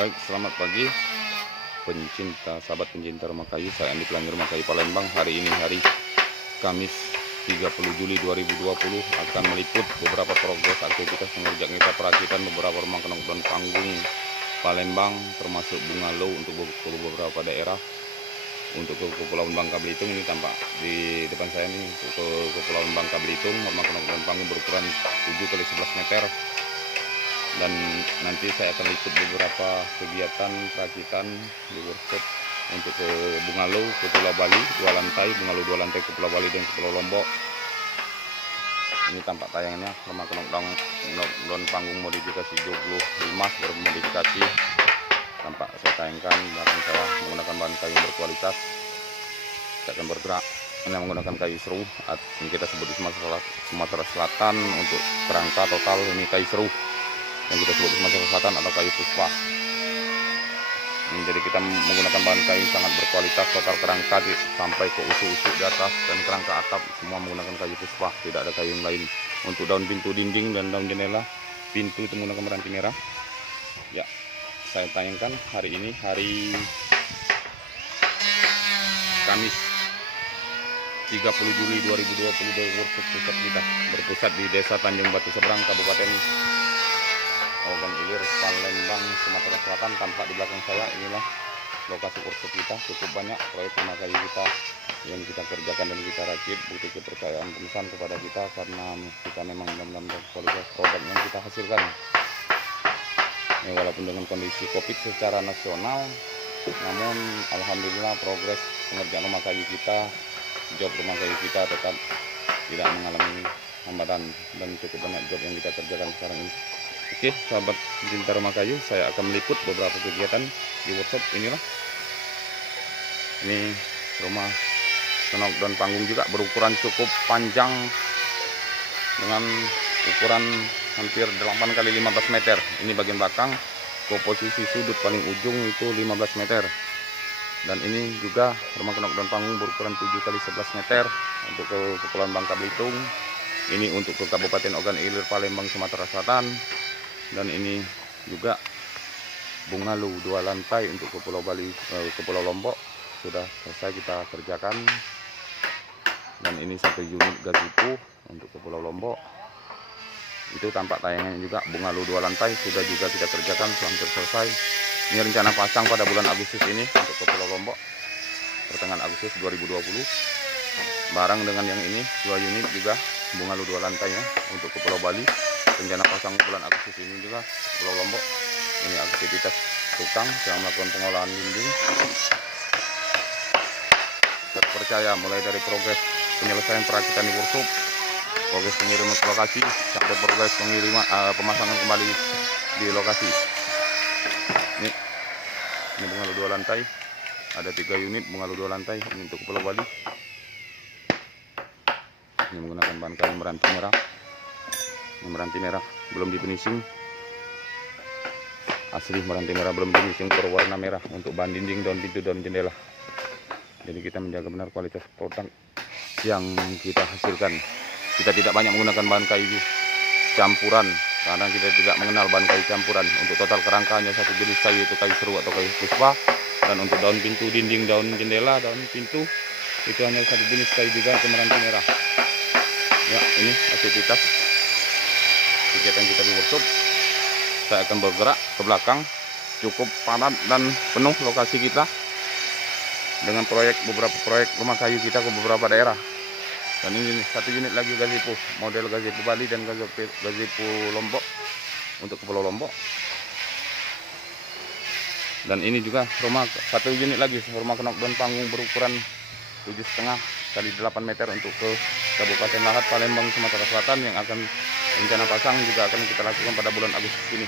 Baik, selamat pagi sahabat pencinta rumah kayu. Saya Andi Pelangi Rumah Kayu Palembang. Hari ini hari Kamis 30 Juli 2020 akan meliput beberapa progres aktivitas pengerjaan kita perakitan beberapa rumah kenong dan panggung Palembang, termasuk bungalow untuk beberapa daerah. Untuk ke Kepulauan Bangka Belitung, ini tampak di depan saya ini untuk ke Kepulauan Bangka Belitung, rumah kenong dan panggung berukuran 7 x 11 meter. Dan nanti saya akan ikut beberapa kegiatan perakitan di workshop untuk ke bungalow ke Pulau Bali 2 lantai, bungalow 2 lantai ke Pulau Bali dan ke Pulau Lombok. Ini tampak tayangannya rumah kenong panggung modifikasi 25 bermodifikasi. Tampak saya tayangkan belakang saya menggunakan bahan kayu yang berkualitas. Saya akan bergerak dengan menggunakan kayu seru, yang kita sebut di Sumatera Selatan untuk kerangka total ini kayu seru, yang kita sebut di Sumatera Selatan atau kayu puspa. Jadi kita menggunakan bahan kayu sangat berkualitas, total kerangka sampai ke usuk-usuk di atas dan kerangka atap semua menggunakan kayu puspa, tidak ada kayu yang lain. Untuk daun pintu dinding dan daun jendela pintu itu menggunakan meranti merah. Ya, saya tayangkan hari ini hari Kamis 30 Juli 2020 dari workshop pusat kita berpusat di Desa Tanjung Batu Seberang, Kabupaten Ogan Ilir, Palembang, Sumatera Selatan. Tampak di belakang saya inilah lokasi workshop kita. Cukup banyak proyek rumah kayu kita yang kita kerjakan dan kita rakit, bukti kepercayaan pemesan kepada kita karena kita memang benar-benar kualitas produk yang kita hasilkan. Ya, walaupun dengan kondisi COVID secara nasional, namun alhamdulillah progres pengerjaan rumah kayu kita, job rumah kayu kita tetap tidak mengalami hambatan dan cukup banyak job yang kita kerjakan sekarang ini. Oke, sahabat pencinta rumah kayu, saya akan meliput beberapa kegiatan di workshop inilah. Ini rumah kenong dan panggung juga berukuran cukup panjang dengan ukuran hampir 8 x 15 meter. Ini bagian belakang ke posisi sudut paling ujung itu 15 meter. Dan ini juga rumah kenong dan panggung berukuran 7 x 11 meter untuk ke Kepulauan Bangka Belitung. Ini untuk ke Kabupaten Ogan Ilir, Palembang, Sumatera Selatan. Dan ini juga bungalow 2 lantai untuk ke Pulau Bali, ke Pulau Lombok sudah selesai kita kerjakan. Dan ini 1 unit gazebo untuk ke Pulau Lombok. Itu tampak tayangannya juga bungalow 2 lantai sudah juga kita kerjakan, hampir selesai. Ini rencana pasang pada bulan Agustus ini untuk ke Pulau Lombok, pertengahan Agustus 2020. Barang dengan yang ini 2 unit juga bungalow 2 lantainya untuk ke Pulau Bali. Rencana pasang bulan Agustus ini juga Pulau Lombok. Ini aktivitas tukang sedang melakukan pengolahan dinding. Terpercaya mulai dari progres penyelesaian perakitan di workshop, progres pengiriman ke lokasi, sampai progres pengiriman pemasangan kembali di lokasi. Ini bungalow 2 lantai, ada 3 unit bungalow 2 lantai ini untuk Pulau Bali. Ini menggunakan bahan kayu meranti merah. Meranti merah belum di finishing, asli meranti merah belum di finishing, berwarna merah untuk bahan dinding, daun pintu, daun jendela. Jadi kita menjaga benar kualitas produk yang kita hasilkan. Kita tidak banyak menggunakan bahan kayu campuran karena kita tidak mengenal bahan kayu campuran. Untuk total kerangka hanya 1 jenis kayu, itu kayu seru atau kayu puspa. Dan untuk daun pintu dinding, daun jendela, daun pintu itu hanya 1 jenis kayu juga, itu meranti merah. Ya, ini aktivitas kegiatan kita di workshop. Saya akan bergerak ke belakang. Cukup padat dan penuh lokasi kita dengan beberapa proyek rumah kayu kita ke beberapa daerah. Dan ini 1 unit lagi gazebo, model gazebo Bali dan gazebo Lombok untuk ke Pulau Lombok. Dan ini juga 1 unit lagi rumah kenong dan panggung berukuran 7,5 x 8 meter untuk ke Kabupaten Lahat, Palembang, Sumatera Selatan, yang akan rencana pasang juga akan kita lakukan pada bulan Agustus ini.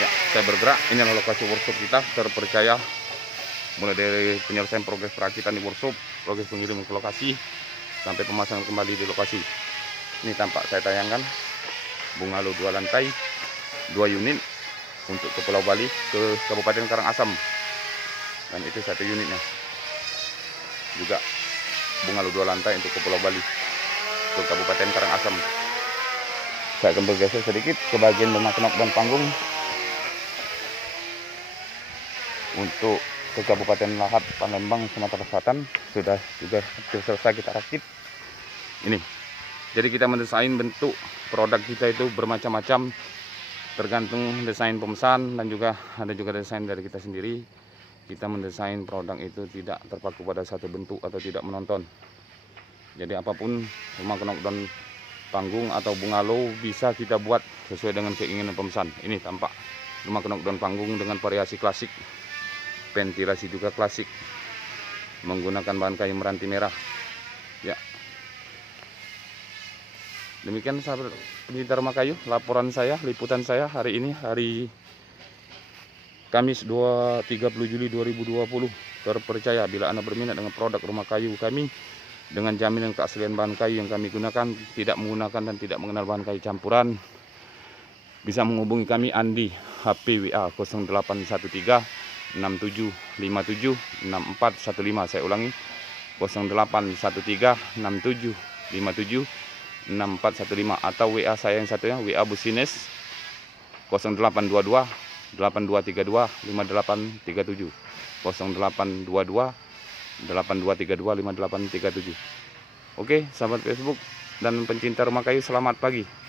Ya, saya bergerak. Inilah lokasi workshop kita, terpercaya mulai dari penyelesaian progres perakitan di workshop, progres pengiriman ke lokasi, sampai pemasangan kembali di lokasi. Ini tampak saya tayangkan bungalow 2 lantai 2 unit untuk ke Pulau Bali, ke Kabupaten Karangasem. Dan itu 1 unitnya juga bungalow 2 lantai untuk ke Pulau Bali, ke Kabupaten Karangasem. Saya akan bergeser sedikit ke bagian rumah kenong dan panggung. untuk ke Kabupaten Lahat, Palembang, Sumatera Selatan sudah juga selesai kita rakit. Ini. Jadi kita mendesain bentuk produk kita itu bermacam-macam, tergantung desain pemesan dan juga ada juga desain dari kita sendiri. Kita mendesain produk itu tidak terpaku pada satu bentuk atau tidak menonton. Jadi apapun rumah knockdown panggung atau bungalow bisa kita buat sesuai dengan keinginan pemesan. Ini tampak rumah knockdown panggung dengan variasi klasik, ventilasi juga klasik, menggunakan bahan kayu meranti merah. Ya, demikian sahabat pencinta rumah kayu, laporan saya, liputan saya hari ini, hari Kamis 30 Juli 2020. Terpercaya bila Anda berminat dengan produk rumah kayu kami dengan jaminan keaslian bahan kayu yang kami gunakan, tidak menggunakan dan tidak mengenal bahan kayu campuran, bisa menghubungi kami Andi, HP WA 0813 6757 6415. Saya ulangi, 0813 6757 6415, atau WA saya yang satunya, WA Busines 0822 8232 5837, 0822 8232 5837. Oke, sahabat Facebook dan pencinta rumah kayu, selamat pagi.